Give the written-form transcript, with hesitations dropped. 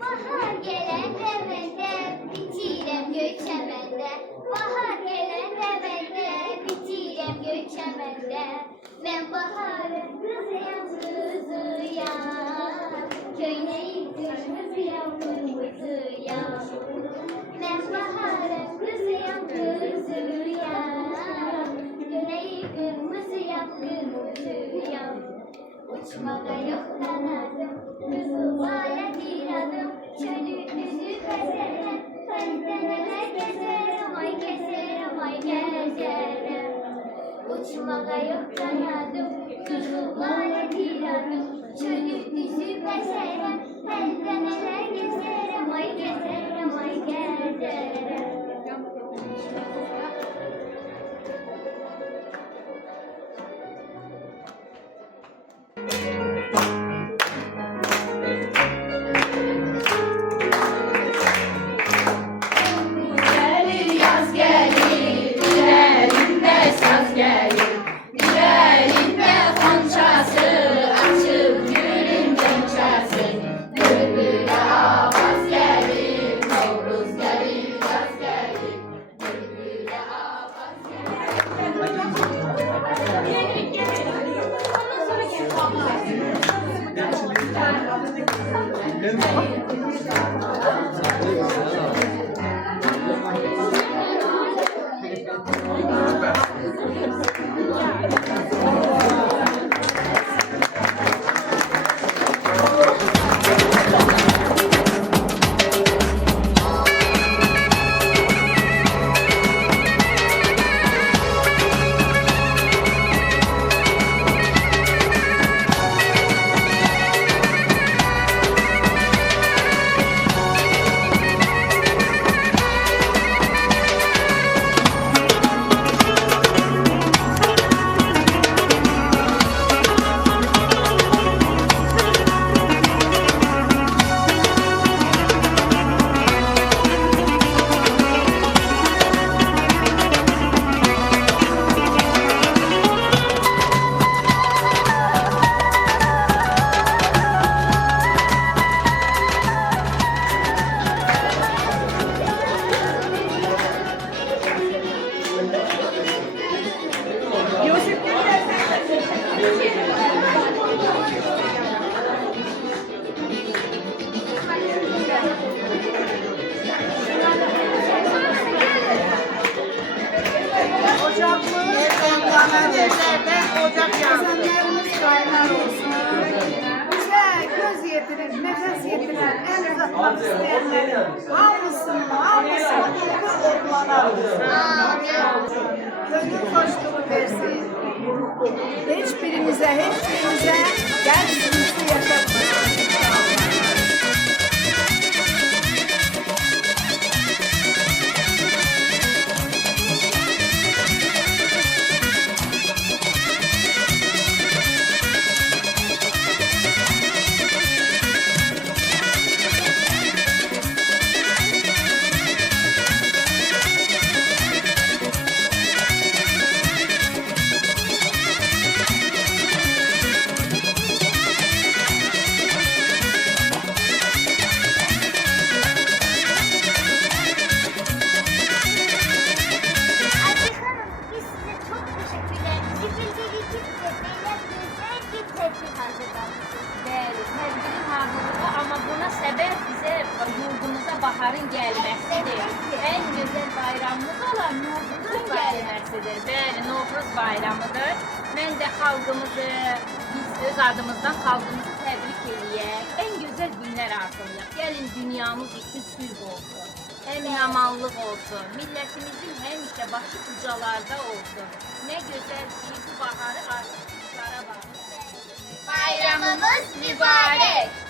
Bahar gelen demende, bitirem göçemende. Bahar gelen demende, bitirem göçemende. Ben baharın kızıyam kızıyam, köyneyi kırmızıyam kırmızıyam. Ben baharın kızıyam kızıyam, köyneyi kırmızıyam kırmızıyam. Uçmağa yok kanadım, kızılaya bir adım. Çölü düzü keserim, pencereler keserim, ay keserim, ay gezerim. Uçmağa yok kanadım, kızılaya bir adım. Çölü düzü keserim, pencereler keserim, ay keserim, ay gezerim. Ocaklı, evlenme yerlerde Ezanlarımız kaynar olsun. Bize göz yetirin, nefes yetiren, el uzatmak isteyenlerin hamısını kurbanlar olsun. Gönül hoşluğu versin. Hiçbirimize gel sıkıntı yaşatmasın. Aziz Hanım, biz size çok teşekkür ederiz. Bildiği gibi böyle güzel bir tedbir hazırlamışsınız. Bəli, tədbirin hazırlığı, amma buna səbəb bizə yurdumuza baharın gəlməsidir. Ən gözəl bayramımız olan Novruzun gəlməsidir. Bəli, Novruz bayramıdır. Mən də xalqımızı, biz öz adımızdan xalqımızı təbrik eləyək. Ən gözəl günlər arzulayaq. Gəlin dünyamız üçün sülh olsun. Əmin-amanlıq olsun. Millətimizin həmişə başı ucalarda olsun. Nə gözəl ki, bu baharı artıq quşlara baxır. Bayramımız mübarek.